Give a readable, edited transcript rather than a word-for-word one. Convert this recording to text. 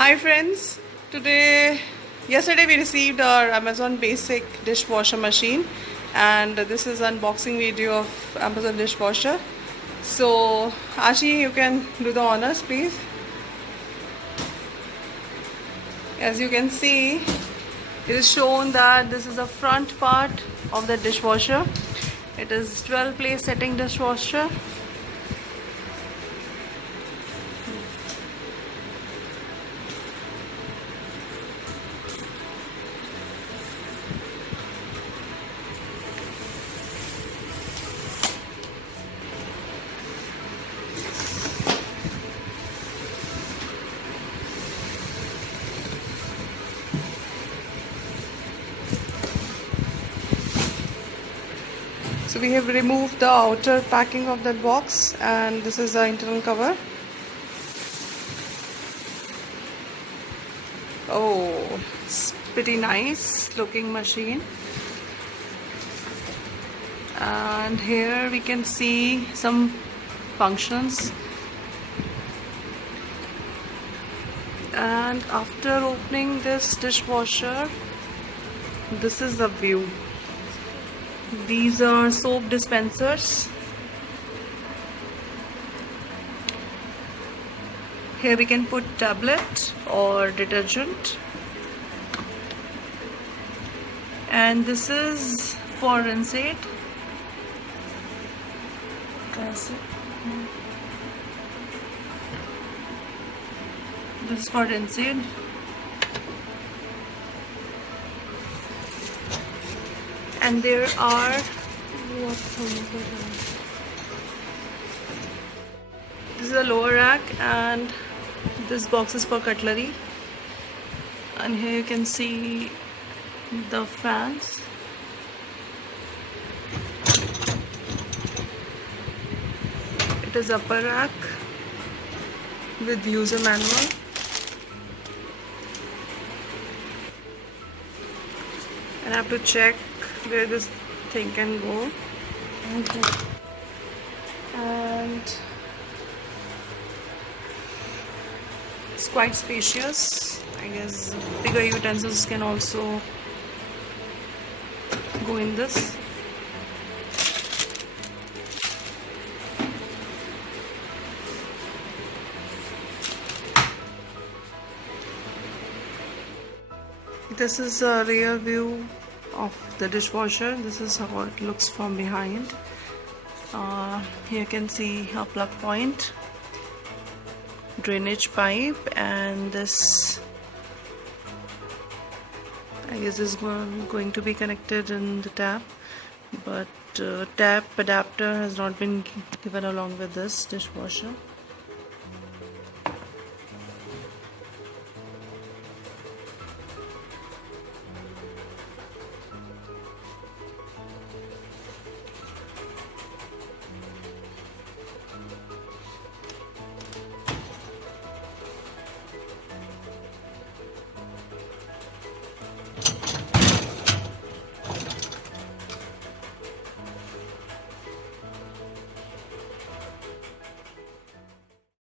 Hi friends, yesterday we received our Amazon Basic Dishwasher machine, and this is unboxing video of Amazon Dishwasher. So Ashi, you can do the honors please. As you can see, it is shown that this is the front part of the dishwasher. It is 12 place setting dishwasher. So we have removed the outer packing of that box, and this is the internal cover. Oh, it's pretty nice looking machine. And here we can see some functions. And after opening this dishwasher, this is the view. These are soap dispensers. Here we can put tablet or detergent. And this is for rinse aid. This is for rinse aid. And there are this is a lower rack, and this box is for cutlery. And here you can see the fans. It is upper rack with user manual. And I have to check where this thing can go. And it's quite spacious. I guess bigger utensils can also go in this. This is a rear view of the dishwasher. This is how it looks from behind. Here you can see a plug point, drainage pipe, and this, I guess, is going to be connected in the tap, but tap adapter has not been given along with this dishwasher.